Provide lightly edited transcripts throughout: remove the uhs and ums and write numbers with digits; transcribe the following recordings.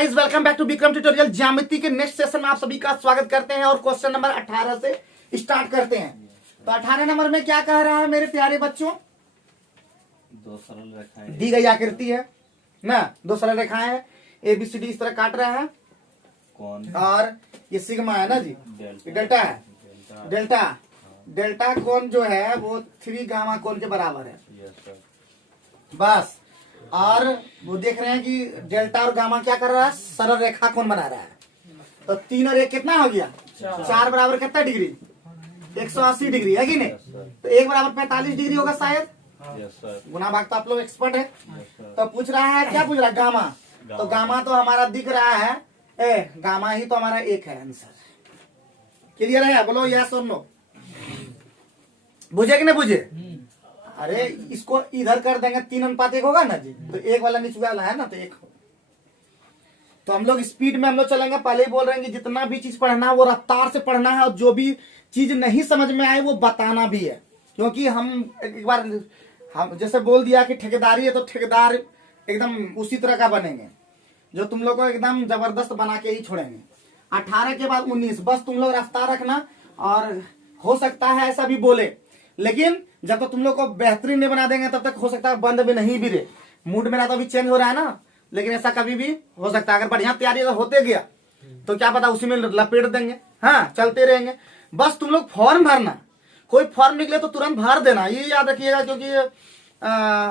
Guys welcome back to Vikram tutorial. ज्यामिति के next session में आप सभी का स्वागत करते हैं और क्वेश्चन नंबर 18 से स्टार्ट करते हैं। तो 18 नंबर में क्या कह रहा है मेरे प्यारे बच्चों? दो सरल रेखाएं दी गई आकृति है ना, दो सरल रेखाएं हैं, ABCD इस तरह काट रहा है कौन और ये सिग्मा है ना जी, ये डेल्टा है। डेल्टा डेल्टा कोण जो है वो 3 गामा कोण के बराबर है यस सर बस। और वो देख रहे हैं कि डेल्टा और गामा क्या कर रहा है, सरल रेखा कोण बना रहा है। तो 3 और 1 कितना हो गया? 4 बराबर कितना डिग्री? 180 डिग्री है कि नहीं? तो 1 बराबर 45 डिग्री होगा शायद। यस सर गुना भाग तो आप लोग एक्सपर्ट है। यस सर तो पूछ रहा है, क्या पूछ रहा है? गामा। तो गामा तो हमारा दिख रहा है, गामा ही तो हमारा 1 है आंसर। क्लियर है? बोलो यस और नो। बुझे कि नहीं बुझे? अरे इसको इधर कर देंगे, 3:1 होगा ना जी, तो 1 वाला नीचे वाला है ना, तो 1 होगा। तो हम लोग स्पीड में हम लोग चलेंगे। पहले ही बोल रहे हैं कि जितना भी चीज पढ़ना है वो रफ्तार से पढ़ना है और जो भी चीज नहीं समझ में आए वो बताना भी है। क्योंकि हम एक बार हम जैसे बोल दिया कि ठेकेदारी है तो ठेकेदार एकदम उसी तरह का बनेंगे जो तुम लोग को एकदम जबरदस्त बना के ही छोड़ेंगे। 18 के बाद 19, बस तुम लोग रफ्तार रखना। और हो सकता है ऐसा भी बोले, लेकिन जब तक तुम लोग को बेहतरीन नहीं बना देंगे तब तक हो सकता है बंद भी नहीं भी रहे। मूड मेरा तो अभी चेंज हो रहा है ना, लेकिन ऐसा कभी भी हो सकता है। अगर बढ़िया तैयारी अगर होते गया तो क्या पता उसी में लपेट देंगे। हाँ, चलते रहेंगे। बस तुम लोग फॉर्म भरना, कोई फॉर्म निकले तो तुरंत भर देना, ये याद रखिएगा। क्योंकि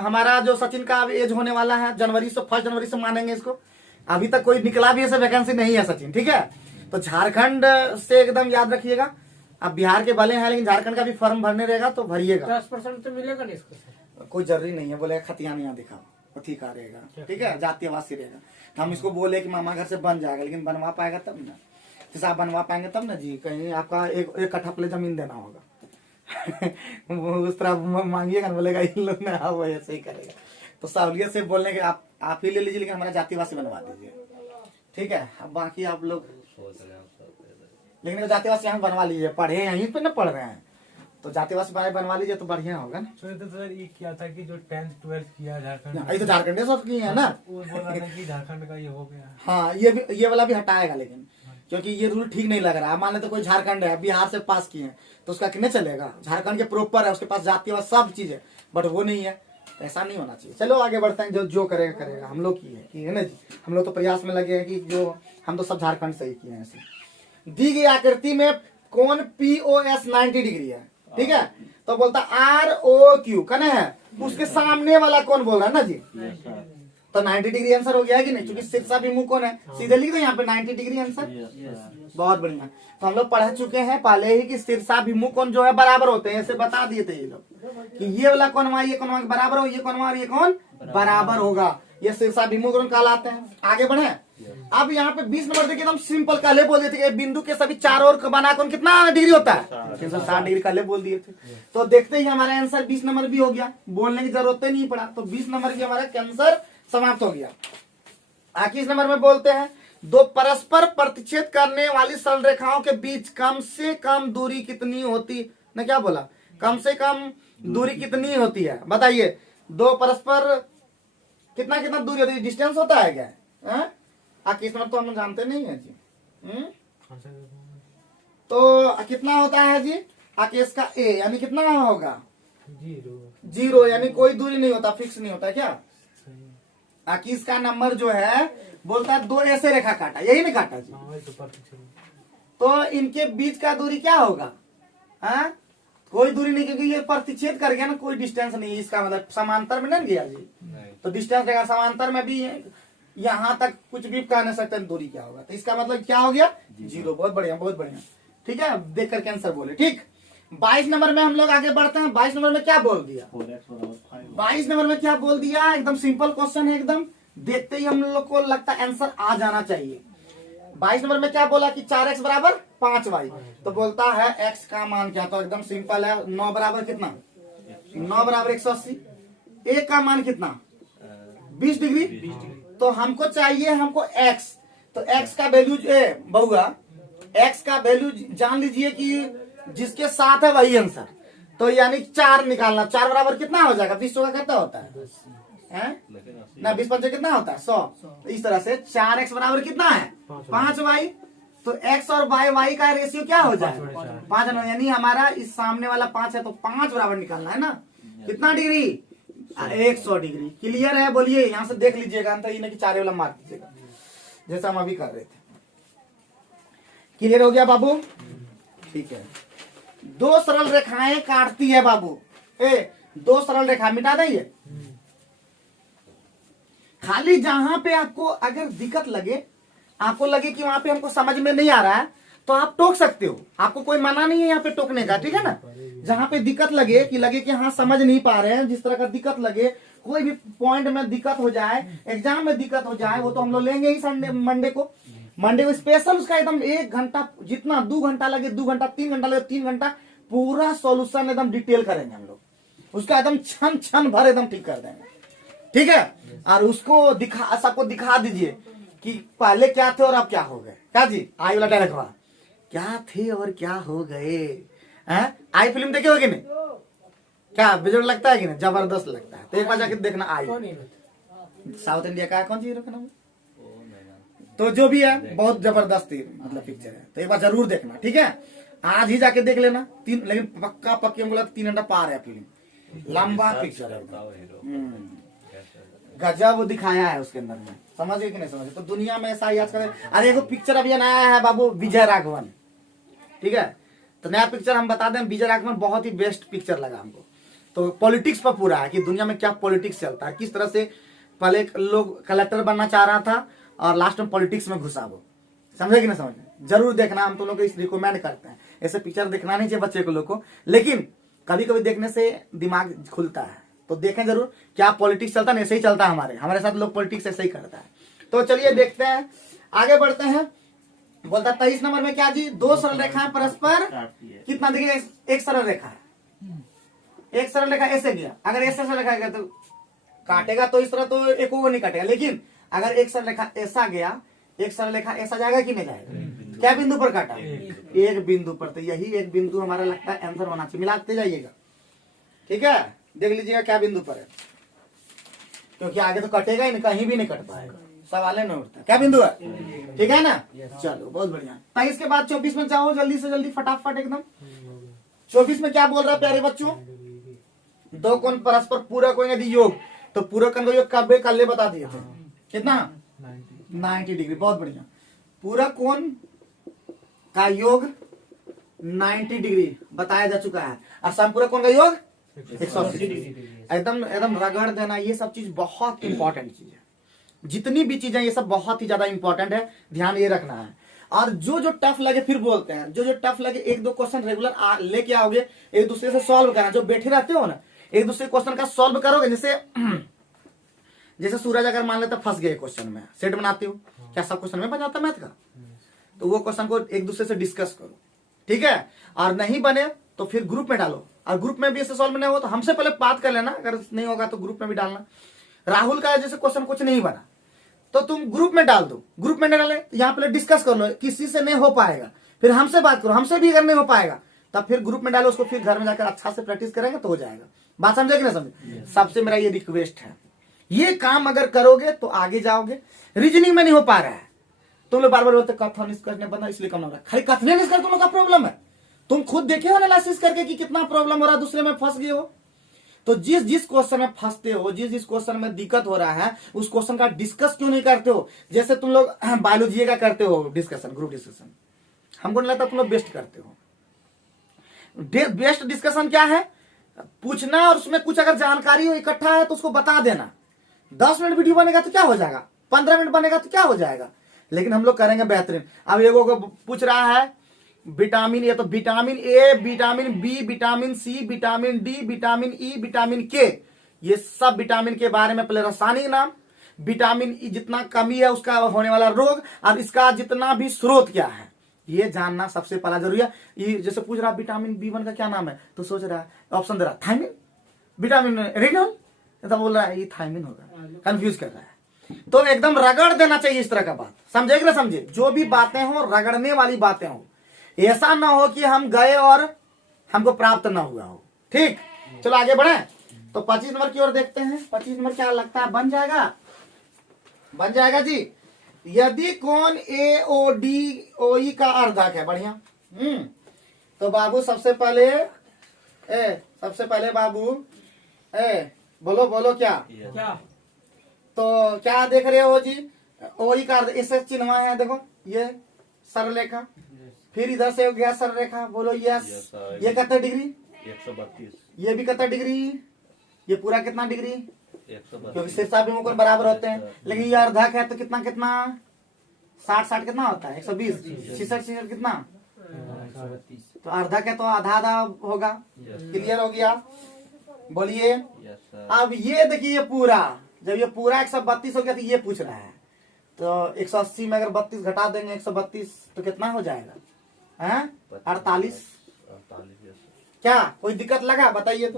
हमारा जो सचिन का अभी एज होने वाला है, 1 जनवरी से मानेंगे इसको। अभी तक कोई निकला भी ऐसे वैकेंसी नहीं है सचिन, ठीक है? तो झारखंड से एकदम याद रखिएगा। अब बिहार के भले हैं लेकिन झारखंड का भी फॉर्म भरने रहेगा तो भरिएगा। 10% तो मिलेगा नहीं इसको सर? कोई जरूरी नहीं है, बोले खतियान यहाँ दिखाओ तो ठीक आ रहेगा, ठीक है? जातीय आवासी रहेगा। तो हम इसको बोले कि मामा घर से बन जाएगा, लेकिन बनवा पाएगा तब ना। जैसे आप बनवा पाएंगे तब ना जी, कहीं आपका एक कट्ठा प्ले जमीन देना होगा वो उस तरह मांगिएगा ना, बोलेगा इन लोग ने, हाँ वो ऐसे ही करेगा। तो सहूलियत से बोलने के आप ही ले लीजिए, लेकिन हमारा जातीय आवासी बनवा दीजिए, ठीक है? अब बाकी आप लोग सोच रहे हैं सर लेकिन जातिवासी यहाँ बनवा लीजिए, पढ़े यहीं पे ना पढ़ रहे हैं तो जातिवासी बनवा लीजिए तो बढ़िया होगा ना। तो सर ये क्या था कि जो 10th 12th किया झारखंड, ये तो झारखंड सब की है ना, वो बोला ना कि झारखंड का ये हो गया। हाँ ये वाला भी हटाएगा, लेकिन क्योंकि ये रूल ठीक नहीं लग रहा है। मान ले तो कोई झारखंड है, बिहार से पास किए हैं तो उसका कितने चलेगा? झारखंड के प्रॉपर है, उसके पास जातिवाद सब चीज है, बट वो नहीं है। ऐसा नहीं होना चाहिए। चलो आगे बढ़ते हैं, जो करेगा करेगा। हम लोग की है ना जी, हम लोग तो प्रयास में लगे हैं कि जो हम तो सब झारखंड से ही किए हैं। ऐसे दी गई आकृति में कोण POS 90 डिग्री है, ठीक है? तो बोलता ROQ कने है, उसके सामने वाला कौन बोल रहा है ना जी, यस सर तो 90 डिग्री आंसर हो गया है कि नहीं? क्योंकि शीर्षाभिमुख कोण है, सीधे लिख दो यहाँ पे 90 डिग्री आंसर। यस सर बहुत बढ़िया। तो हम लोग पढ़ चुके हैं पहले ही कि शीर्षाभिमुख कोण जो है बराबर होते हैं, ऐसे बता दिए थे ये लोग कि ये वाला कोण ये कोण बराबर हो, ये कोण और ये कोण बराबर होगा, ये शीर्षाभिमुख कोण कहलाते हैं। आगे बढ़े। अब यहाँ पे 20 नंबर देखिए, एकदम सिंपल पहले बोल दिए थे बिंदु के सभी चारों ओर का बना कोण कितना डिग्री होता है? 360 डिग्री पहले बोल दिए थे। तो देखते ही हमारा आंसर 20 नंबर भी हो गया, बोलने की जरूरत ही नहीं पड़ा। तो 20 नंबर की हमारा आंसर समाप्त हो गया। 21 नंबर में बोलते हैं, दो परस्पर प्रतिच्छेद करने वाली सरल रेखाओं के बीच कम से कम दूरी कितनी होती ने? क्या बोला? कम से कम दूरी कितनी होती है बताइए? दो परस्पर कितना कितना दूरी होती है? डिस्टेंस होता है क्या? 21 नंबर तो हम जानते नहीं है जी। तो कितना होता है जी? आकेश का A यानी कितना होगा? 0 यानी कोई दूरी नहीं होता, फिक्स नहीं होता क्या? आकिस का नंबर जो है बोलता है 2 ऐसे रेखा काटा, यही नहीं काटा जी? तो इनके बीच का दूरी क्या होगा? हाँ, कोई दूरी नहीं, क्योंकि ये प्रतिच्छेद कर गया ना, कोई डिस्टेंस नहीं। इसका मतलब समांतर में नहीं गया जी, तो डिस्टेंस रहेगा। समांतर में भी यहाँ तक कुछ भी कह नहीं सकते दूरी क्या होगा, तो इसका मतलब क्या हो गया? 0। बहुत बढ़िया बहुत बढ़िया, ठीक है? देख करके आंसर बोले, ठीक। 22 नंबर में हम लोग आगे बढ़ते हैं। 22 नंबर में क्या बोल दिया? 22 नंबर में क्या बोल दिया? एकदम सिंपल क्वेश्चन है, एकदम देखते ही हम लोग को लगता है आंसर आ जाना चाहिए। 22 नंबर में क्या बोला कि 4x बराबर 5y। तो बोलता है x का मान क्या? तो एकदम सिंपल है, 9 बराबर कितना? 9 बराबर 180। a का मान कितना? 20 डिग्री। तो हमको चाहिए x, तो x का वैल्यू बहुआ x का वैल्यू जान लीजिए कि जिसके साथ है वही आंसर। तो यानी 4 निकालना, 4 बराबर कितना हो जाएगा? 20 का कितना होता है? हैं? लेकिन 80 ना 20 पंचे कितना होता है 100। इस तरह से 4x बराबर कितना है 5y। तो x और y का रेशियो क्या हो जाए 5, यानी हमारा इस सामने वाला 5 है तो 5 बराबर निकालना है ना। कितना डिग्री 100 डिग्री। क्लियर है? बोलिए, यहाँ से देख लीजिएगा, अंतर ये नहीं कि चारे वाला मार दीजिएगा जैसा हम अभी कर रहे थे। क्लियर हो गया बाबू? ठीक है। 2 सरल रेखाएं काटती है बाबू। 2 सरल रेखा मिटा देंगे। खाली जहां पे आपको अगर दिक्कत लगे, आपको लगे कि वहां पे हमको समझ में नहीं आ रहा है, तो आप टोक सकते हो। आपको कोई मना नहीं है यहाँ पे टोकने का, ठीक है ना। जहां पे दिक्कत लगे कि हाँ समझ नहीं पा रहे हैं, जिस तरह का दिक्कत लगे, कोई भी पॉइंट में दिक्कत हो जाए, एग्जाम में दिक्कत हो जाए, वो तो हम लोग लेंगे ही संडे मंडे को स्पेशल। उसका एकदम 1 घंटा, जितना 2 घंटा लगे 2 घंटा, 3 घंटा लगे 3 घंटा, पूरा सॉल्यूशन एकदम डिटेल करेंगे हम लोग। उसका एकदम क्षण क्षण भर एकदम ठीक कर देंगे, ठीक है। और उसको सबको दिखा दीजिए कि पहले क्या थे और अब क्या हो गए। क्या जी? आई वाला डायरेक्ट हुआ, क्या थे और क्या हो गए हैं? आई फिल्म देखे होगी नहीं? क्या बेजोड़ लगता है कि नहीं? जबरदस्त लगता है। तो एक बार जाके देखना आई। साउथ इंडिया का कौन सी हीरो का नाम? तो जो भी है बहुत जबरदस्त मतलब पिक्चर है, तो एक बार जरूर देखना, ठीक है। आज ही जाके देख लेना। लेकिन पक्का पक्के बोला 3 घंटा पार है फिल्म, लंबा पिक्चर है। गजब वो दिखाया है उसके अंदर में, समझे कि नहीं समझे? तो दुनिया में ऐसा ही आजकल। अरे एक पिक्चर अभी आया है बाबू, विजय राघवन, ठीक है। तो नया पिक्चर हम बता दें, विजय राघवन बहुत ही बेस्ट पिक्चर लगा हमको। तो पॉलिटिक्स पर पूरा है कि दुनिया में क्या पॉलिटिक्स चलता है, किस तरह से पहले लोग कलेक्टर बनना चाह रहा था और लास्ट में पॉलिटिक्स में घुसा वो, समझे कि नहीं समझे? जरूर देखना, हम तो लोग रिकमेंड करते हैं। ऐसे पिक्चर देखना नहीं चाहिए बच्चे को लोग को, लेकिन कभी कभी देखने से दिमाग खुलता है। तो देखें जरूर, क्या पॉलिटिक्स चलता है, ऐसे ही चलता है हमारे साथ लोग, पॉलिटिक्स ऐसे ही करता है। तो चलिए देखते हैं, आगे बढ़ते हैं। बोलता 23 नंबर में क्या जी? 2 सरल रेखाएं परस्पर कितना, देखिए एक सरल रेखा है, एक सरल रेखा ऐसे गया। अगर ऐसे सरल रेखा गया तो काटेगा, तो इस तरह तो एक को नहीं काटेगा। लेकिन अगर एक सरल रेखा ऐसा गया, एक सरल रेखा ऐसा जाएगा कि नहीं जाएगा? क्या बिंदु पर काटा? एक बिंदु पर। तो यही एक बिंदु हमारा लगता है आंसर होना चाहिए। मिलाते जाइएगा, ठीक है। देख लीजिएगा क्या बिंदु पर है, क्योंकि आगे तो कटेगा ही नहीं, कहीं भी नहीं कट पाएगा, सवाल नहीं उठता। क्या बिंदु है? ठीक है ना। चलो बहुत बढ़िया। 23 के बाद 24 में जाओ, जल्दी से जल्दी फटाफट एकदम। 24 में क्या बोल रहा है प्यारे बच्चों? 2 कोण परस्पर पूरक होंगे यदि योग, तो पूरक कोण का योग कल बता दिए थे। कितना? 90 डिग्री। बहुत बढ़िया। पूरक कोण का योग 90 डिग्री बताया जा चुका है। और समपूरक कोण का योग 180 डिग्री। एकदम रगड़ देना, ये सब चीज बहुत इंपॉर्टेंट चीज है। जितनी भी चीजें ये सब बहुत ही ज्यादा इंपॉर्टेंट है, ध्यान ये रखना है। और जो टफ लगे, फिर बोलते हैं, जो टफ लगे 1-2 क्वेश्चन रेगुलर लेके आओगे, एक दूसरे से सॉल्व करना। जो बैठे रहते हो ना, एक दूसरे क्वेश्चन का सॉल्व करोगे। जैसे सूरज अगर मान लेता फंस गए क्वेश्चन में, सेट बनाते हो, क्या सब क्वेश्चन में बन जाता मैथ का? तो वो क्वेश्चन को एक दूसरे से डिस्कस करो, ठीक है। और नहीं बने तो फिर ग्रुप में डालो, और ग्रुप में भी ऐसे सॉल्व नहीं हो तो हमसे पहले बात कर लेना, अगर नहीं होगा तो ग्रुप में भी डालना। राहुल का जैसे क्वेश्चन कुछ नहीं बना तो तुम ग्रुप में डाल दो, ग्रुप में डाले यहाँ पहले डिस्कस कर लो, किसी से नहीं हो पाएगा फिर हमसे बात करो, हमसे भी अगर नहीं हो पाएगा तब फिर ग्रुप में डालो उसको, फिर घर में जाकर अच्छा से प्रैक्टिस करेंगे तो हो जाएगा। बात समझे कि ना समझे? सबसे मेरा ये रिक्वेस्ट है, ये काम अगर करोगे तो आगे जाओगे। रीजनिंग में नहीं हो पा रहा है, तुम लोग बार बार बोलते कथन निष्कर्ष नहीं बना इसलिए कम हो रहा है। खाली कथन निष्कर्ष तुम लोग का प्रॉब्लम है। तुम खुद देखे हो एनालिसिस करके कि कितना प्रॉब्लम हो रहा है, दूसरे में फंस गए हो। तो जिस क्वेश्चन में फंसते हो, जिस क्वेश्चन में दिक्कत हो रहा है, उस क्वेश्चन का डिस्कस क्यों नहीं करते हो? जैसे तुम लोग बायोलॉजी का करते हो डिस्कशन, ग्रुप डिस्कशन, हमको नहीं लगता तुम लोग बेस्ट करते हो। बेस्ट डिस्कशन क्या है? पूछना और उसमें कुछ अगर जानकारी हो इकट्ठा है तो उसको बता देना। 10 मिनट वीडियो बनेगा तो क्या हो जाएगा, 15 मिनट बनेगा तो क्या हो जाएगा, लेकिन हम लोग करेंगे बेहतरीन। अब एगो को पूछ रहा है विटामिन ए, तो vitamin A, vitamin B, vitamin C, vitamin D, vitamin E, vitamin K, ये सब विटामिन के बारे में पहले रासायनिक नाम, विटामिन ई जितना कमी है उसका होने वाला रोग, और इसका जितना भी स्रोत क्या है ये जानना सबसे पहला जरूरी है। ये जैसे पूछ रहा विटामिन B1 का क्या नाम है, तो सोच रहा है ऑप्शन दे रहा थायमिन, विटामिन रेनॉल, तो बोल रहा है ये थायमिन होगा, कंफ्यूज कर रहा है। तो एकदम रगड़ देना चाहिए इस तरह का बात, समझे कि ना समझे? जो भी बातें हो रगड़ने वाली बातें हो, ऐसा ना हो कि हम गए और हमको प्राप्त ना हुआ हो। ठीक, चलो आगे बढ़े। तो 25 नंबर की ओर देखते हैं। 25 नंबर क्या लगता है, बन जाएगा? बन जाएगा जी। यदि कोण AODOE का अर्धक है, बढ़िया। तो बाबू सबसे पहले बाबू बोलो बोलो क्या? क्या? तो क्या देख रहे हो जी? OE का अर्ध ऐसे चिन्ह है, देखो ये सरलेखा, फिर इधर से हो गया सररेखा, बोलो यस। Yes, sir. ये कितना डिग्री? 132 ये भी कितना डिग्री? ये पूरा कितना डिग्री? 132 क्योंकि शीर्षाभिमुख बराबर होते हैं, लेकिन ये अर्धक है तो कितना कितना 60 कितना होता है? 120। 66 कितना? तो अर्धक है तो आधा आधा होगा। क्लियर हो गया? बोलिए। Yes, sir. अब ये देखिए, ये पूरा, जब ये पूरा 132 हो गया तो ये पूछ रहा है, तो 180 में अगर 32 घटा देंगे 132 तो कितना हो जाएगा? 48। 48 yes, sir. क्या कोई दिक्कत लगा? बताइए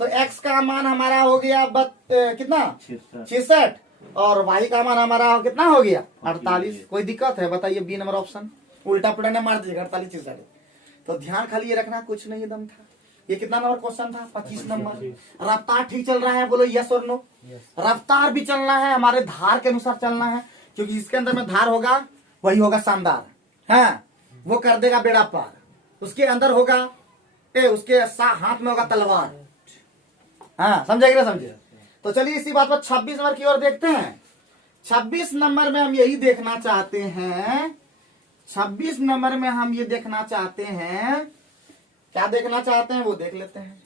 तो x का मान हमारा हो गया कितना? 66 और y का मान हमारा कितना हो गया? 48। कोई दिक्कत है? बताइए। बी नंबर ऑप्शन उल्टा पुल्टा ने मार दीजिएगा, 48 66। तो ध्यान खाली ये रखना, कुछ नहीं दम था। ये कितना नंबर क्वेश्चन था? 25 नंबर। रफ्तार ठीक चल रहा है, बोलो यस और नो। रफ्तार भी चलना है, हमारे धार के अनुसार चलना है, क्योंकि इसके अंदर में धार होगा वही होगा शानदार, है वो कर देगा बेड़ा पार। उसके अंदर होगा उसके हाथ में होगा तलवार। हाँ, समझे कि ना समझे? तो चलिए इसी बात पर 26 नंबर की ओर देखते हैं। 26 नंबर में हम यही देखना चाहते हैं, 26 नंबर में हम ये देखना चाहते हैं, क्या देखना चाहते हैं वो देख लेते हैं।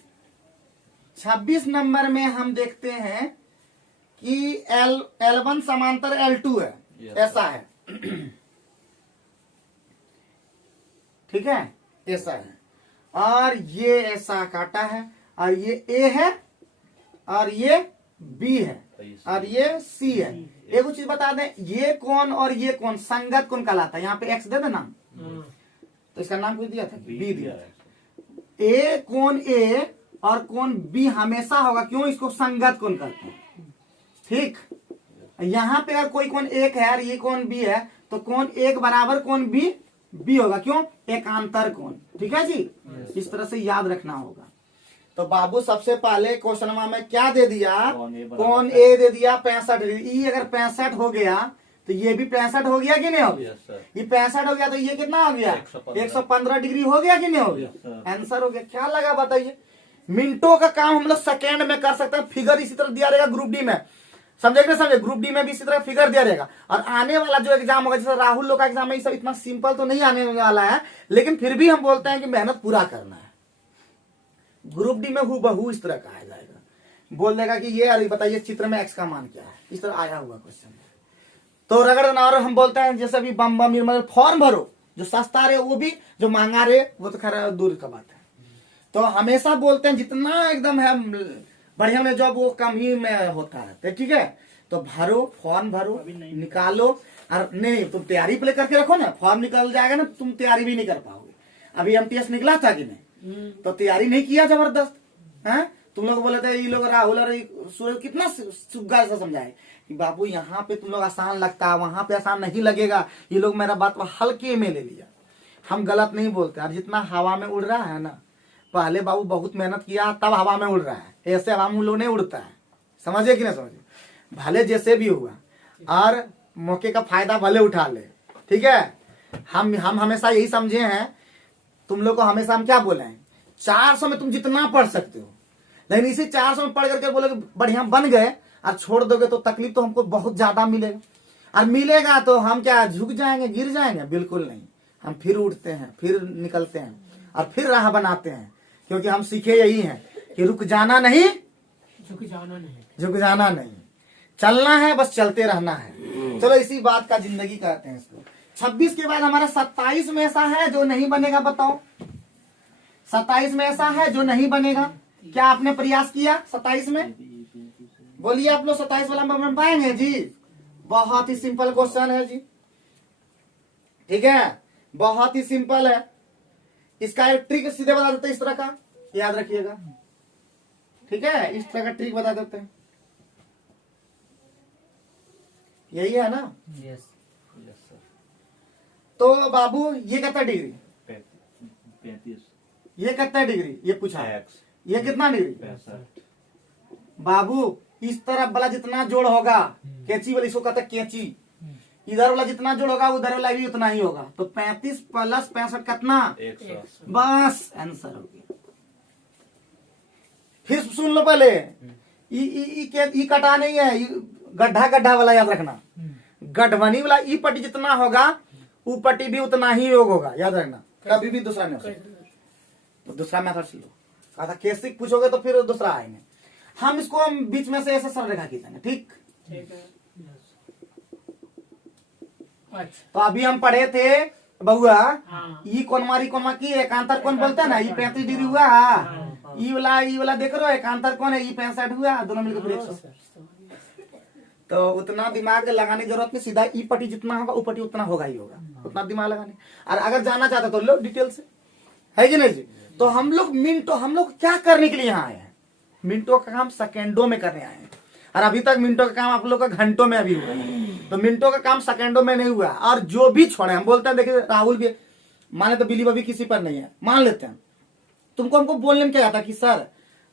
26 नंबर में हम देखते हैं कि L1 समांतर L2 है, ऐसा है। ठीक है, ऐसा है, और ये ऐसा काटा है, और ये A है, और ये B है, और ये C है। एक चीज बता दें, ये कौन और ये कौन संगत कौन कहलाता है? यहाँ पे X दे देना, तो इसका नाम कुछ दिया था? B दिया है। A कौन A और कौन B हमेशा होगा, क्यों? इसको संगत कौन कहते हैं। ठीक, यहाँ पे अगर कोई कौन एक है और ये कौन B है, तो कौन एक बराबर कौन B होगा, क्यों? एकांतर कोण। ठीक है जी, इस तरह से याद रखना होगा। तो बाबू सबसे पहले क्वेश्चन में क्या दे दिया? कौन A दे दिया 65 डिग्री। ई अगर 65 हो गया तो ये भी 65 हो गया कि नहीं हो गया? ये 65 हो गया तो ये कितना हो गया? 115 डिग्री हो गया कि नहीं हो गया? आंसर हो गया। क्या लगा बताइए? मिनटों का काम हम लोग सेकेंड में कर सकते हैं। फिगर इसी तरह दिया रहेगा ग्रुप डी में, समझे कि नहीं समझे? ग्रुप डी में भी इसी तरह फिगर दिया रहेगा। और आने वाला जो एग्जाम होगा, जैसे राहुल लोग का एग्जाम है, ये सब इतना सिंपल तो नहीं आने वाला है, लेकिन फिर भी हम बोलते हैं कि मेहनत पूरा करना है। ग्रुप डी में हूबहू इस तरह का आ जाएगा, बोल देगा कि ये अरे बताइए चित्र में एक्स का मान क्या है, इस तरह आया हुआ क्वेश्चन है। तो रगड़ और हम बोलते हैं जैसे अभी बम बम मतलब फॉर्म भरो, जो सस्ता रहे वो भी, जो महंगा रहे वो तो खैर दूर का बात है। तो हमेशा बोलते हैं जितना एकदम है बढ़िया में जॉब वो कम ही में होता है। ठीक है, तो भरो, फॉर्म भरो, निकालो। और नहीं तुम तैयारी पे करके रखो ना, फॉर्म निकल जाएगा ना, तुम तैयारी भी नहीं कर पाओगे। अभी MTS निकला था कि नहीं, तो तैयारी नहीं किया जबरदस्त है। तुम लोग बोले थे ये लोग राहुल और सूरज कितना सुग्गा से समझाए कि बाबू यहाँ पे तुम लोग आसान लगता है, वहां पे आसान नहीं लगेगा। ये लोग मेरा बात हल्के में ले लिया। हम गलत नहीं बोलते। और जितना हवा में उड़ रहा है ना, पहले बाबू बहुत मेहनत किया तब हवा में उड़ रहा है, ऐसे हवा में लोग नहीं उड़ता है। समझे कि नहीं समझे? भले जैसे भी हुआ, और मौके का फायदा भले उठा ले। ठीक है, हम हमेशा यही समझे हैं, तुम लोग को हमेशा हम क्या बोले हैं, 400 में तुम जितना पढ़ सकते हो, लेकिन इसी 400 में पढ़ करके बोलोगे बढ़िया बन गए और छोड़ दोगे तो तकलीफ तो हमको बहुत ज्यादा मिलेगा। और मिलेगा तो हम क्या झुक जाएंगे, गिर जाएंगे? बिल्कुल नहीं, हम फिर उठते हैं, फिर निकलते हैं और फिर राह बनाते हैं। क्योंकि हम सीखे यही हैं कि रुक जाना नहीं, झुक जाना नहीं, झुक जाना नहीं, चलना है, बस चलते रहना है। चलो इसी बात का जिंदगी कहते हैं इसको। 26 के बाद हमारा 27 में ऐसा है जो नहीं बनेगा, बताओ 27 में ऐसा है जो नहीं बनेगा। क्या आपने प्रयास किया 27 में? बोलिए आप लोग 27 वाला बन पाएंगे जी? बहुत ही सिंपल क्वेश्चन है जी। ठीक है, बहुत ही सिंपल है। इसका एक ट्रिक सीधे बता देते हैं, इस तरह का याद रखिएगा। ठीक है, इस तरह का ट्रिक बता देते हैं। यही है ना? Yes sir. तो बाबू ये कितना डिग्री? 35। ये कितना डिग्री? ये पूछा है। एक्स ये कितना डिग्री? 65। बाबू इस तरफ वाला जितना जोड़ होगा, कैंची वाला इसको कहते हैं कैंची, इधर वाला जितना जोड़ होगा उधर वाला भी उतना ही होगा। तो 35 प्लस 65 कितना? 100। बस आंसर हो गया। फिर सुन लो पहले, ई कटा नहीं है, गड्ढा गड्ढा वाला याद रखना। गढ़वनी वाला ई पट्टी जितना होगा वो पट्टी भी उतना ही योग होगा, याद रखना। कभी भी दूसरा नहीं हो सकता। तो दूसरा मेथड से लो, कहा था कैसे पूछोगे तो फिर दूसरा आएंगे। हम इसको बीच में से ऐसे सरल रेखा खींचेंगे, ठीक। ठीक है। अच्छा। तो अभी हम पढ़े थे बहुआ, हाँ। ई कोण मारी कोण मा की एकांतर कोण बोलते हैं ना, ई 35 डिग्री हुआ। ई वाला देख रहे हो एकांतर कोण है, ई 65 हुआ, दोनों मिलकर फिर 100। तो उतना दिमाग लगाने की जरूरत नहीं, सीधा ई पट्टी जितना होगा वो पट्टी उतना होगा ही होगा, उतना दिमाग लगाने। और अगर जाना चाहते तो लो डिटेल से, है कि नहीं जी। तो हम लोग क्या करने के लिए यहाँ आए हैं? मिनटों का काम सेकेंडों में करने आए हैं। और अभी तक मिनटों का काम आप लोग का घंटों में अभी हुआ है, तो मिनटों का काम सेकेंडों में नहीं हुआ। और जो भी छोड़े, हम बोलते हैं, देखिए राहुल भी माने तो बिलीव अभी किसी पर नहीं है, मान लेते हैं तुमको, हमको बोलने में क्या आता कि सर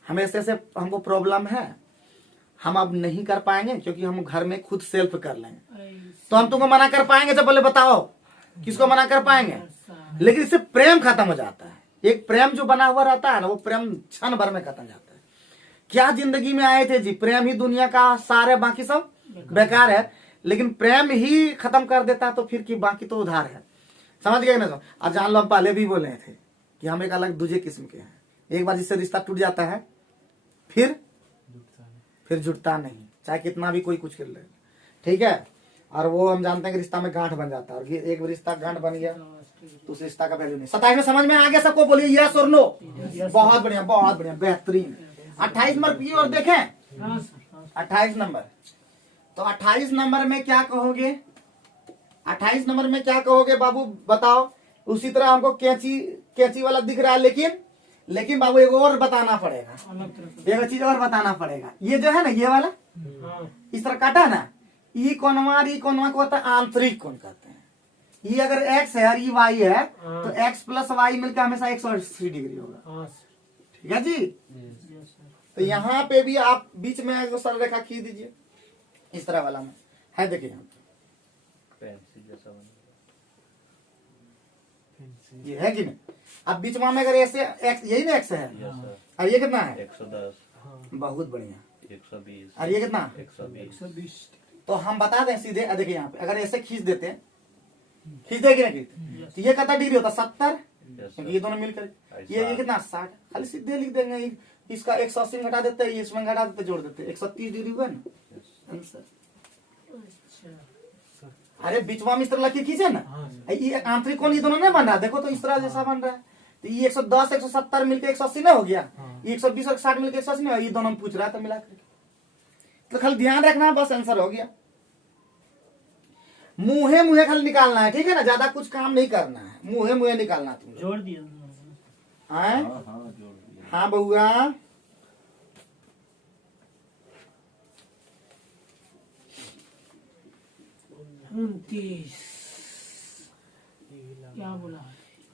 हमें ऐसे हमको प्रॉब्लम है, हम अब नहीं कर पाएंगे क्योंकि हम घर में खुद सेल्फ कर लेंगे। तो हम तुमको मना कर पाएंगे? जब बोले बताओ किसको मना कर पाएंगे? लेकिन इससे प्रेम खत्म हो जाता है। एक प्रेम जो बना हुआ रहता है ना, वो प्रेम क्षण भर में खत्म हो जाता है। क्या जिंदगी में आए थे जी, प्रेम ही दुनिया का सार है, बाकी सब बेकार है। लेकिन प्रेम ही खत्म कर देता तो फिर की बाकी तो उधार है। समझ गए ना? और जान लो, हम पहले भी बोले थे कि हम एक अलग दूसरे किस्म के हैं। एक बार जिससे रिश्ता टूट जाता है फिर जुड़ता नहीं, चाहे कितना भी कोई कुछ कर ले, ठीक है। और वो हम जानते हैं कि रिश्ता में गांठ बन जाता है, और एक रिश्ता गांठ बन गया तो उस रिश्ता का वैल्यू नहीं। 27 में समझ में आ गया सबको? बोलिए यस और नो। बहुत बढ़िया, बहुत बढ़िया, बेहतरीन। 28 नंबर की ओर देखें। 28 नंबर, तो 28 नंबर में क्या कहोगे? 28 नंबर में क्या कहोगे बाबू, बताओ। उसी तरह हमको कैंची वाला दिख रहा है, लेकिन बाबू एक और बताना पड़ेगा, एक चीज और बताना पड़ेगा। ये जो है ना, ये वाला इस तरह काटा ना, ई कोणवा को होता है आंतरिक कोण कहते हैं। ये अगर x है और ये y है, तो x प्लस y मिलकर हमेशा 180 डिग्री होगा, ठीक है जी। तो यहाँ पे भी आप बीच में सरल रेखा खींच दीजिए, इस तरह वाला में है, देखिए यहाँ पेंसिल जैसा बना। ये है कि नहीं। अब बीच में अगर ऐसे x, यही ना x है, यस सर। और ये कितना है? 110, बहुत बढ़िया। 120, और ये कितना? 120। तो हम बता दें सीधे, देखिए यहाँ पे अगर ऐसे खींच देते, खींच देगी ना, तो ये कितना डिग्री होता? 70, यस क्योंकि ये दोनों मिलकर ये कितना? 60। खाली सीधे लिख देंगे, इसका 180 घटा देते हैं, इसमें घटा देते, जोड़ देते, 130 डिग्री हुआ ना आंसर। अरे बीच में इस तरह लकीर खींचे ना, ये आंतरिक कोण ये दोनों नहीं बन रहा, देखो तो इस तरह जैसा बन रहा है। तो ये 110 170 मिलकर 180 नहीं हो गया, ये 120 और 60 मिलकर 180 नहीं, ये दोनों पूछ रहा है, तो मिला कर तो खाली ध्यान रखना, बस आंसर हो गया। मुहे मुहे खाली निकालना है, ठीक है ना, ज्यादा कुछ काम नहीं करना है, मुहे मुहे निकालना तुम जोड़ दिया। हाँ हाँ जोड़ दिया। हाँ बहुआ, क्या बोला?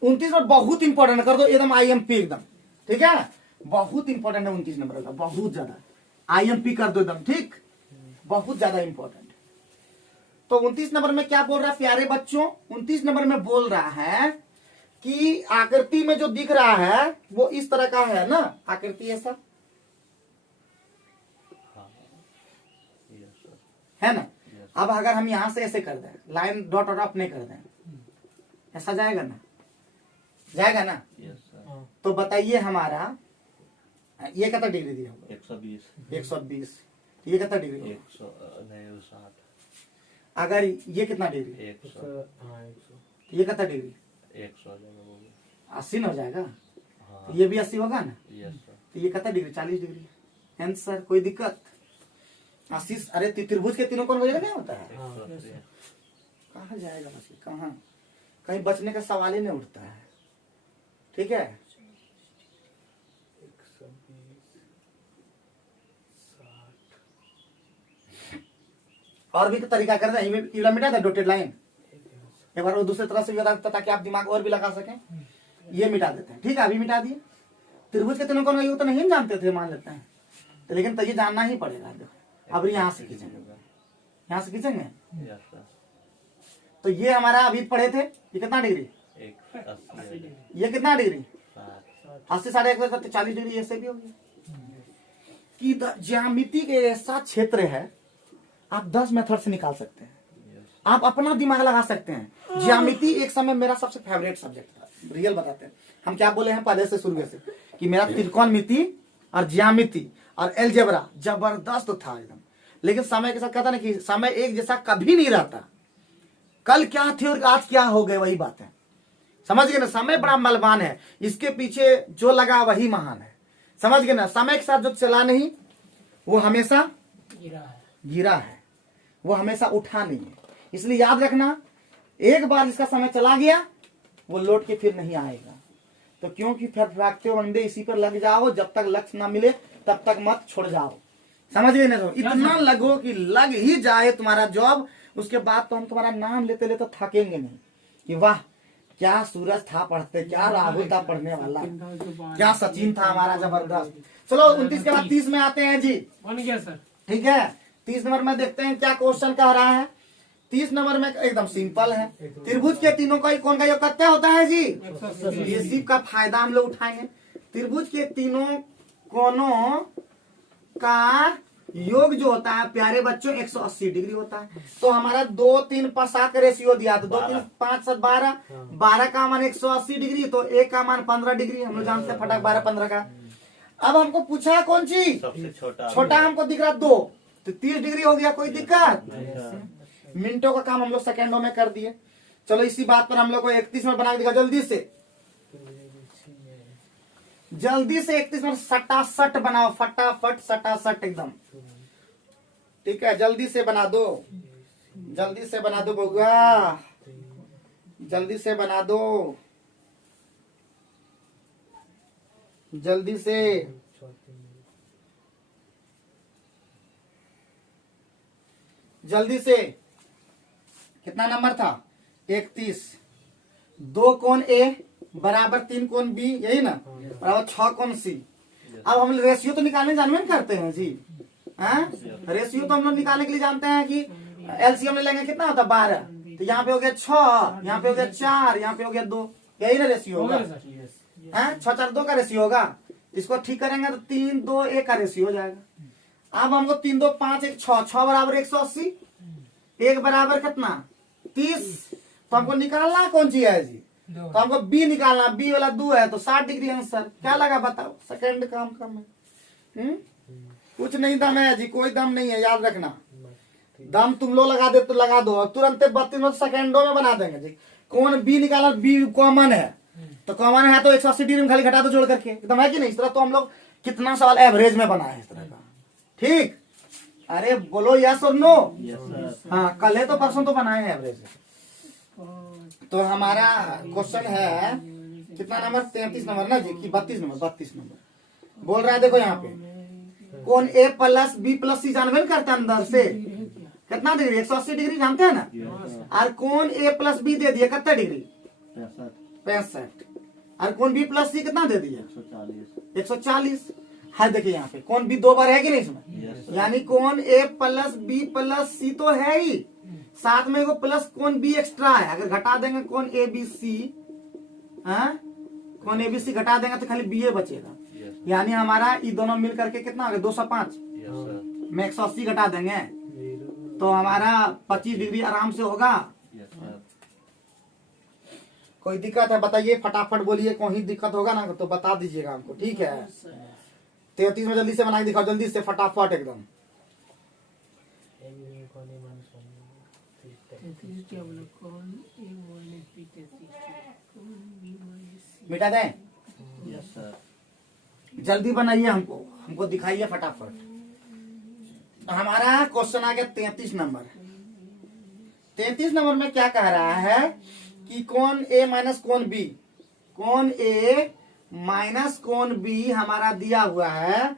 29 में बहुत इंपॉर्टेंट कर दो एकदम, IMP एकदम, ठीक है। बहुत इंपॉर्टेंट है 29 नंबर का, बहुत ज्यादा IMP कर दो एकदम, ठीक, बहुत ज्यादा इंपॉर्टेंट। तो 29 नंबर में क्या बोल रहा है प्यारे बच्चों? 29 नंबर में बोल रहा है कि आकृति में जो दिख रहा है वो इस तरह का है ना, आकृति ऐसा यस सर। है ना। अब अगर हम यहां से ऐसे कर दें, लाइन डॉट और अप नहीं कर दें, ऐसा जाएगा ना, जाएगा ना। Yes sir. तो बताइए हमारा ये कितना डिग्री दिया होगा? 120, 120। ये कितना डिग्री होगा? 100 नहीं 60, अगर ये कितना डिग्री? 100, ये कितना डिग्री? 100 जगह हो गया। 80 न हो जाएगा। हाँ तो ये भी 80 होगा ना। Yes sir. तो ये कितना डिग्री? 40 डिग्री। आंसर कोई दिक्कत? 80। अरे त्रिभुज के तीनों कोण वजह नहीं होता है, 180, कहाँ जाएगा मछली, कहाँ, कहीं बचने का सवाल ही नहीं उठता है, ठीक है। और भी तरीका कर रहे हैं, ये मिटा था डॉटेड लाइन, एक बार वो दूसरी तरह से भी बता देता ताकि आप दिमाग और भी लगा सकें। ये मिटा देते हैं, ठीक है, अभी मिटा दिए। त्रिभुज के तीनों कोण वो तो नहीं जानते थे, मान लेते हैं, तो लेकिन तो ये जानना ही पड़ेगा। देखो अब यहाँ से खींचेंगे, यहाँ से खींचेंगे यस सर। तो ये हमारा अभी पढ़े थे, ये कितना डिग्री, 180 ये कितना डिग्री, 60 80 साढ़े 140 डिग्री ऐसे भी होगी। कि ज्यामिति के ऐसा क्षेत्र है आप 10 मेथड से निकाल सकते हैं, आप अपना दिमाग लगा सकते हैं। ज्यामिति एक समय मेरा सबसे फेवरेट सब्जेक्ट था, रियल बताते हैं। हम क्या बोले हैं पहले से शुरू से कि मेरा त्रिकोणमिति और ज्यामिति और अलजेब्रा जबरदस्त था एकदम। लेकिन समय के साथ कहता ना कि समय एक जैसा कभी नहीं रहता, कल क्या थे और आज क्या हो गए वही बात है, समझ गए ना। समय बड़ा बलवान है, इसके पीछे जो लगा वही महान है, समझ गए ना। समय के साथ जो चला नहीं वो हमेशा गिरा है, वो हमेशा उठा नहीं है। इसलिए याद रखना, एक बार इसका समय चला गया वो लौट के फिर नहीं आएगा। तो क्योंकि फिर भागते हो बंदे, इसी पर लग जाओ, जब तक लक्ष्य ना मिले तब तक मत छोड़ जाओ, समझ गए ना। तो इतना लगो कि लग ही जाए तुम्हारा जॉब, उसके बाद तो हम तुम्हारा नाम लेते लेते थकेंगे नहीं कि वाह क्या सूरज था पढ़ते, क्या राहुल था पढ़ने वाला, क्या सचिन था हमारा जबरदस्त। चलो 29 के बाद 30 में आते हैं जी, बन गया सर। ठीक है। 30 नंबर में देखते हैं क्या क्वेश्चन कह रहा है। 30 नंबर में एकदम सिंपल है, त्रिभुज के तीनों का कौन का योग कितने होता है जी, इसी का फायदा हम लोग उठाएंगे। त्रिभुज के तीनों कोनों का योग जो होता है प्यारे बच्चों 180 डिग्री होता है। तो हमारा 2 3 5 7 का रेशियो दिया, तो 2 3 5 7 12, 12 का मान 180 डिग्री, तो 1 का मान 15 डिग्री, हम लोग जानते हैं फटाक 12 15 का। अब हमको पूछा कौन सी सबसे छोटा हमको दिख रहा 2, तो 30 डिग्री हो गया, कोई दिक्कत। मिनटों का काम हम लोग सेकेंडों में कर दिए। चलो इसी बात पर हम लोग को 31 में बना के दिखा जल्दी से, जल्दी से 31 में सटासट बनाओ, फटाफट सटासट एकदम, ठीक है। जल्दी से बना दो, जल्दी से बना दो बउआ, जल्दी से बना दो, जल्दी से। जल्दी से कितना नंबर था 31, 2 कोण ए बराबर 3 कोण बी, यही ना, बराबर 6 कोण सी। अब हम रेशियो तो निकालने जानवे नहीं करते हैं जी, हैं? रेशियो तो हम लोग निकालने के लिए जानते हैं कि एलसीएम ले लेंगे, कितना होता है 12, तो यहाँ पे हो गया 6, यहाँ पे हो गया 4, यहाँ पे हो गया 2, यही ना रेशियो होगा, हैं? 6 4 2 का रेशियो होगा। इसको ठीक करेंगे तो 3 2 1 का रेशियो हो जाएगा। अब हमको 3 2 5 1 6, 6 बराबर 180, 1 बराबर कितना 30, तो हमको निकालना है कौन सी है जी, तो हमको बी निकालना, बी वाला 2 है तो 60 डिग्री आंसर। क्या लगा बताओ, सेकंड काम कम है, कुछ नहीं दम है जी, कोई दम नहीं है, याद रखना। दम तुम लोग लगा दे तो लगा दो, तुरंत 32 सेकंडों में बना देंगे जी। कौन बी निकाला, बी कॉमन है, तो कॉमन है तो 180 डिग्री में खाली घटा दो जोड़ करके, एकदम है कि नहीं। इस तरह तो हम लोग कितना सवाल एवरेज में बनाए इस तरह का, ठीक। अरे बोलो यस और नो, हाँ कल है तो परसों तो बनाए हैं एवरेज। तो हमारा क्वेश्चन है कितना नंबर 33 नंबर ना जी, कि 32 नंबर, 32 नंबर बोल रहा है। देखो यहाँ पे कौन ए प्लस बी प्लस सी जानवे करते हैं अंदर से कितना डिग्री 180 डिग्री जानते हैं ना। और कौन ए प्लस बी दे दिया कितना डिग्री 65, और कौन बी प्लस सी कितना दे दिया 140 है। देखिए यहाँ पे कौन बी 2 बार है कि नहीं इसमें, यानी कौन ए प्लस बी प्लस सी तो है ही, साथ में एगो प्लस कौन बी एक्स्ट्रा है। अगर घटा देंगे कौन ए बी सी, कौन ए बी सी घटा देंगे तो खाली बी ए बचेगा, यानी हमारा ये दोनों मिल करके कितना हो गया 205 में 180 घटा देंगे तो हमारा 25 डिग्री आराम से होगा। कोई दिक्कत है बताइए, फटाफट बोलिए, कोई दिक्कत होगा ना तो बता दीजिएगा हमको, ठीक है। 33 में जल्दी से बना के दिखाओ, जल्दी से फटाफट एकदम। मिटा दें, जल्दी बनाइए, हमको दिखाइए फटाफट। हमारा क्वेश्चन आ गया 33 नंबर। 33 नंबर में क्या कह रहा है कि कौन ए माइनस कौन बी, कौन ए माइनस कौन बी हमारा दिया हुआ है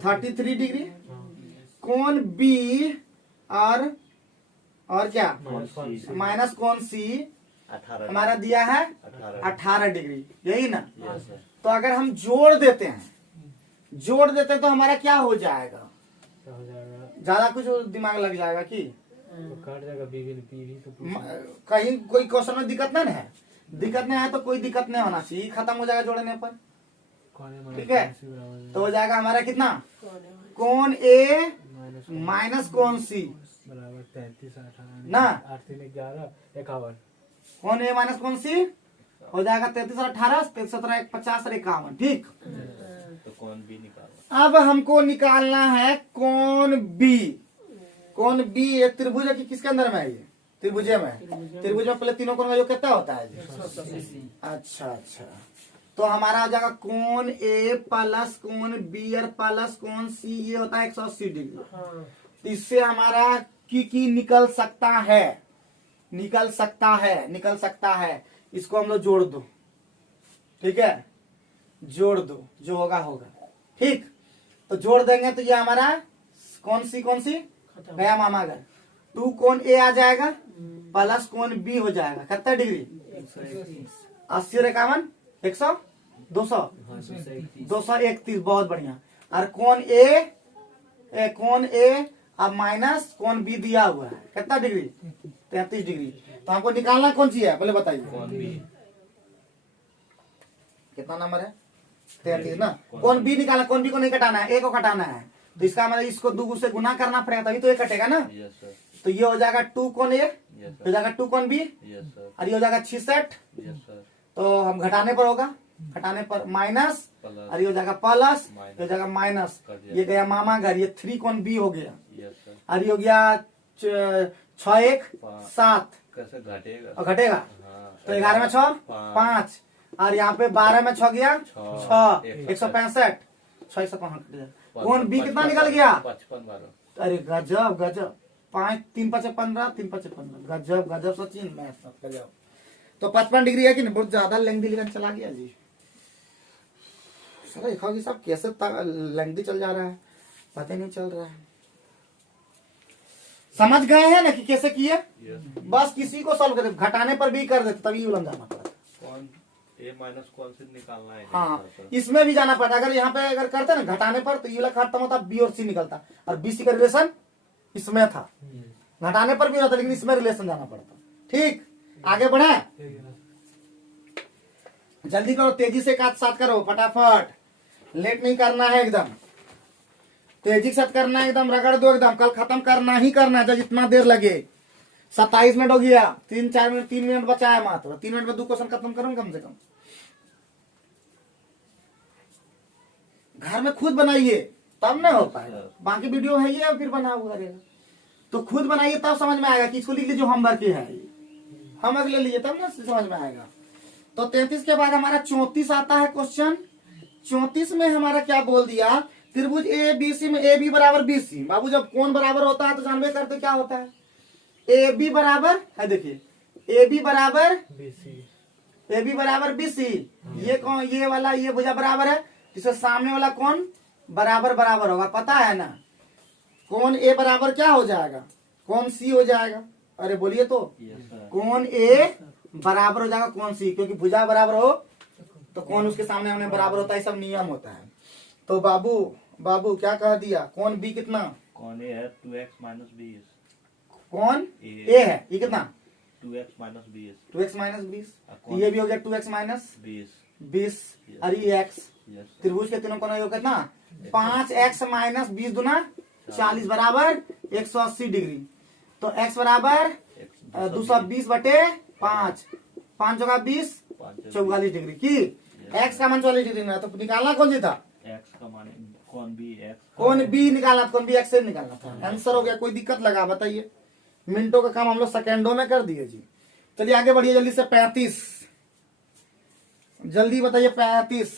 33 डिग्री, कौन बी और क्या माइनस कौन सी हमारा दिया है 18 डिग्री, यही ना। तो अगर हम जोड़ देते हैं, जोड़ देते तो हमारा क्या हो जाएगा? क्या हो जाएगा? ज्यादा कुछ दिमाग लग जाएगा कि तो काट जाएगा बीवी पीवी तो कहीं कोई क्वेश्चन में दिक्कत नहीं है? दिक्कत नहीं है तो कोई दिक्कत नहीं होना चाहिए, खत्म हो जाएगा जोड़ने पर। ठीक है, तो हो जाएगा हमारा कितना? कौन ए माइनस कौन सी बराबर 33 18 ना 8 3 11 51। कौन ए माइनस कौन सी हो जाएगा 33 और 18 33 17 1 50 और 51। ठीक, तो कौन भी निकालो। अब हमको निकालना है कौन बी। कौन बी ये त्रिभुज है कि किसके अंदर में है? ये त्रिभुज में है। त्रिभुज में पहले तीनों कोण का योग कितना होता है जी? अच्छा अच्छा, तो हमारा हो जाएगा कौन ए प्लस कौन बी और प्लस कौन सी, ये होता है 180 डिग्री। तो इससे हमारा की निकल सकता है, निकल सकता है, निकल सकता है। इसको हम लोग जोड़ दो, ठीक है, जोड़ दो, जो होगा होगा। ठीक, तो जोड़ देंगे तो ये हमारा कौन सी गया मामा घर। 2 कौन ए आ जाएगा प्लस कौन बी हो जाएगा कितना डिग्री? 80 और 51 100 200 231। बहुत बढ़िया। और कौन ए अब माइनस कौन बी दिया हुआ है कितना डिग्री? 33 डिग्री। तो हमको निकालना कौन सी है पहले बताइए? कौन भी कितना नंबर है? 33 ना। कौन बी निकालना, कौन बी को नहीं कटाना है, ए को कटाना है। तो इसका मतलब इसको 2 से गुना करना पड़ेगा तभी तो ये कटेगा ना। Yes sir. तो ये हो जाएगा 2 कौन ए, यस हो जाएगा 2 कौन बी, यस सर। और ये हो जाएगा 66। Yes sir. तो हम घटाने पर होगा, घटाने पर माइनस, और ये हो जाएगा प्लस, ये हो जाएगा माइनस। ये गया मामा घर, ये 3 कौन बी हो गया, यस सर। और ये हो गया 6 1 7 कैसे घटेगा? और घटेगा हाँ, तो 11 में 6 5, और यहाँ पे 12 में 6 गया 6 165। 6 से कौन हट गया? कौन बी कितना निकल गया? 55 12। अरे गजब गजब, 5 3 5 15 3 5 15, गजब गजब सचिन, मैथ गजब। तो 55 डिग्री है कि नहीं? बहुत ज्यादा लेंथी लिखन चला गया जी। सर देखो कि सब कैसे लेंथी चल जा रहा है, पता ही नहीं चल रहा है। समझ गए हैं ना कि कैसे किए? बस किसी को सॉल्व कर, घटाने पर भी कर देते तभी उलझ जाना पड़ता। कौन ए माइनस कौन से निकालना है? हाँ, इसमें भी जाना पड़ता। अगर यहाँ पे अगर करते ना घटाने पर तो ये वाला खत्म होता, बी और सी निकलता, और बी सी का रिलेशन इसमें था। घटाने पर भी होता लेकिन इसमें रिलेशन जाना पड़ता। ठीक, आगे बढ़े, जल्दी करो, तेजी से काट साथ करो, फटाफट, लेट नहीं करना है, एकदम तेजी के साथ करना है, एकदम रगड़ दो, एकदम कल खत्म करना ही करना है, जितना देर लगे। 27 मिनट हो गया, 3 मिनट बचा है मात्र। 3 मिनट में 2 क्वेश्चन खत्म करूंगा कम से कम। घर में खुद बनाइए तब ना हो पाएगा, बाकी वीडियो है ये फिर बना हुआ रहेगा। तो खुद बनाइए तब समझ में आएगा कि इसको लिख लीजिए जो होमवर्क है, होमवर्क ले लीजिए तब ना समझ में आएगा। तो 33 के बाद हमारा 34 आता है क्वेश्चन। 34 में हमारा क्या बोल दिया? त्रिभुज ए बी सी में ए बी बराबर बी सी। बाबू जब कोण बराबर होता है तो जानबे करते क्या होता है? ए बी बराबर है, देखिए ए बी बराबर बी सी। ये कौन, ये वाला ये भुजा बराबर है, जिससे सामने वाला कौन बराबर बराबर होगा, पता है ना? कौन ए बराबर क्या हो जाएगा? कौन सी हो जाएगा? अरे बोलिए तो। कौन ए बराबर हो जाएगा कौन सी, क्योंकि भुजा बराबर हो तो कौन उसके सामने हमने बराबर होता है, सब नियम होता है। तो बाबू क्या कह दिया? कौन बी कितना? कौन ए है 2x माइनस 20। कौन ए है, ये कितना? 2x minus 20। 2x माइनस 20, ये भी हो गया 2x माइनस 20, और ये x। त्रिभुज के तीनों कोणों का योग कितना? 5x माइनस 20 दूना 40 बराबर 180 डिग्री। तो x बराबर 220 बटे 5, 5 जगह 20 44 डिग्री की। x का मान 44 डिग्री में, तो निकालना कौन सी था? x का मान कौन बी x, कौन बी निकालना था, कौन बी x से निकालना था। आंसर हो गया। कोई दिक्कत लगा बताइए? मिनटों का काम हम लोग सेकेंडों में कर दिए जी। चलिए आगे बढ़िए जल्दी से। 35 जल्दी बताइए। 35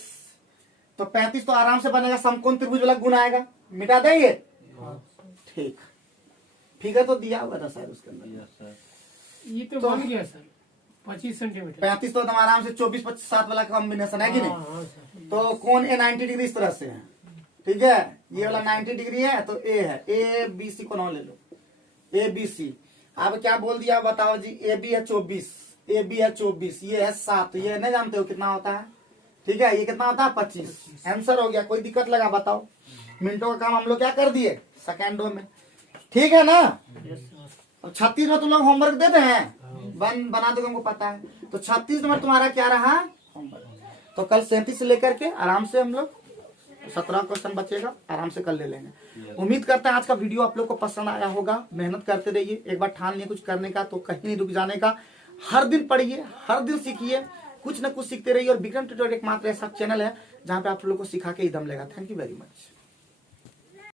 तो 35 तो आराम से बनेगा, समकोण त्रिभुज वाला गुण आएगा, मिटा देंगे। ठीक, फिगर तो दिया हुआ था सर उसके अंदर। Yes sir. ये तो बन गया सर 25 सेंटीमीटर। 35 तो एकदम आराम से 24 25 7 वाला कॉम्बिनेशन है कि नहीं? हाँ सर। तो कौन ए 90 डिग्री इस तरह से है, ठीक है, ये वाला 90 डिग्री है तो ए है। ए बी सी को नाम ले लो, ए बी सी। अब क्या बोल दिया बताओ जी? ए बी है 24, ए बी है 24, ये है 7, ये नहीं जानते हो कितना होता है? ठीक है, ये कितना होता है 25। आंसर हो गया। कोई दिक्कत लगा बताओ। मिनटों का काम हम लोग क्या कर दिए सेकेंडों में, ठीक है ना। अब 36 में तुम लोग होमवर्क देते हैं, बना दोगे, हमको पता है। तो 36 नंबर तुम्हारा क्या रहा होमवर्क। तो कल 37 से लेकर के आराम से हम लोग 17 क्वेश्चन बचेगा, आराम से कल ले लेंगे। उम्मीद करते हैं आज का वीडियो आप लोग को पसंद आया होगा। मेहनत करते रहिए, एक बार ठान लिए कुछ करने का तो कहीं नहीं रुक जाने का। हर दिन पढ़िए, हर दिन सीखिए, कुछ न कुछ सीखते रहिए। और विक्रम ट्यूटोरियल एकमात्र ऐसा चैनल है जहाँ पे आप लोग को सिखा के ही दम लेगा। Thank you very much.